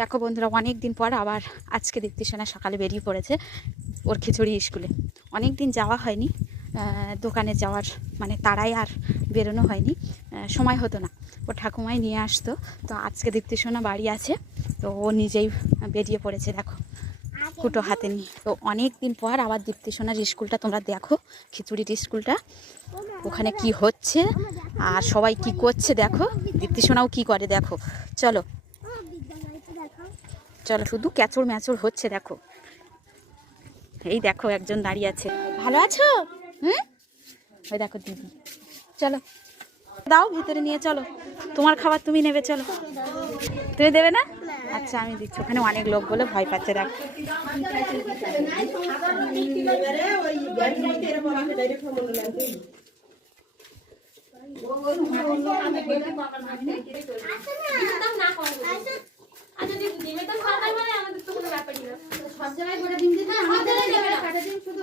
দেখো বন্ধুরা অনেক দিন পর আবার আজকে দীপ্তি সোনা সকালে বেরিয়ে পড়েছে ওর খিচুড়ি স্কুলে। অনেক দিন যাওয়া হয়নি দোকানে যাওয়ার মানে তারাই আর বেরোনো হয়নি সময় হতো না। ও ঠাকুমাই নিয়ে আসতো, তো আজকে দীপ্তি সোনা বাড়ি আছে, তো ও নিজেই বেরিয়ে পড়েছে দেখো কুটো হাতে নিয়ে। তো অনেক দিন পর আবার দীপ্তি সোনার স্কুলটা, তোমরা দেখো খিচুড়ির স্কুলটা, ওখানে কি হচ্ছে আর সবাই কি করছে দেখো, দীপ্তি সোনাও কি করে দেখো। চলো চলো। শুধু ক্যাচড় ম্যাচড় হচ্ছে দেখো। এই দেখো একজন দাঁড়িয়ে আছে। ভালো আছো? হুম? ওই দেখো দিদি। চলো। দাও ভিতরে নিয়ে চলো। তোমার খাবার তুমি নেবে চলো। তুমি দেবে না? আচ্ছা আমি দিচ্ছি। ওখানে অনেক লোক বলে ভয় পাচ্ছে দেখো আচ্ছা যদি ডিমের দাম সরকার মানে আমাদের তো কোনো ব্যাপারই না সব জায়গায় করে দিন দিন না আমাদের জায়গায় কাটা দিন শুধু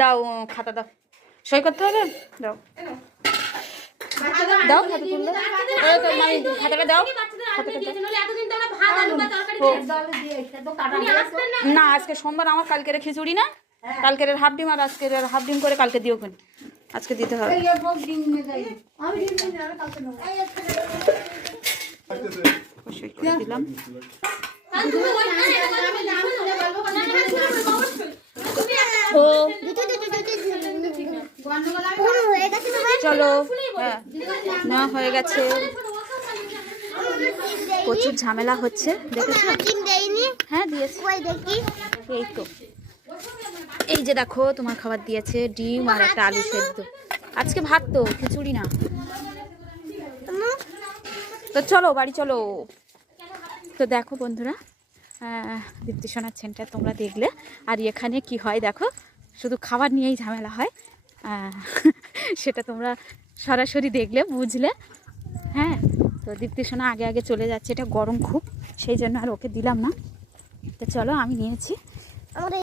দাও খাতা দাও। সই করতে হবে? দাও। দাও খাতা তো খাতাটা দাও। দিয়ে আসবেন না আজকে সোমবার আমার কালকের খিচুড়ি না? কালকের হাফ ডিম আর আজকের হাফ ডিম করে কালকে দিও কোন আজকে দিতে হবে। এই এক বক্স ডিম নিয়ে যাই। আমি ডিম নিয়ে যাব, কালকে নেব। সই করে দিলাম তাহলে তুমি ওই না এটা বলো আমি নাম শুনে বলব, না না শুনো, শুনো, অবশ্যই তুমি একটা ও গন্ডগোল আমি চলো। হ্যাঁ। না হয়ে গেছে। প্রচুর ঝামেলা হচ্ছে। দেখেছ? হ্যাঁ দিয়েছে। এই তো। এই যে দেখো তোমার খাবার দিয়েছে ডিম আর একটা আলু সেদ্ধ। আজকে ভাত তো খিচুড়ি না। তো চলো বাড়ি চলো। তো দেখো বন্ধুরা আহ, দীপ্তি সেন্টার তোমরা দেখলে। আর এখানে কি হয় দেখো? শুধু খাবার নিয়েই ঝামেলা হয়। আহ, সেটা তোমরা সরাসরি দেখলে, বুঝলে? হ্যাঁ তো দীপ্তি সোনা আগে আগে চলে যাচ্ছে, এটা গরম খুব, সেই জন্য আর ওকে দিলাম না। তো চলো, আমি নিয়েছি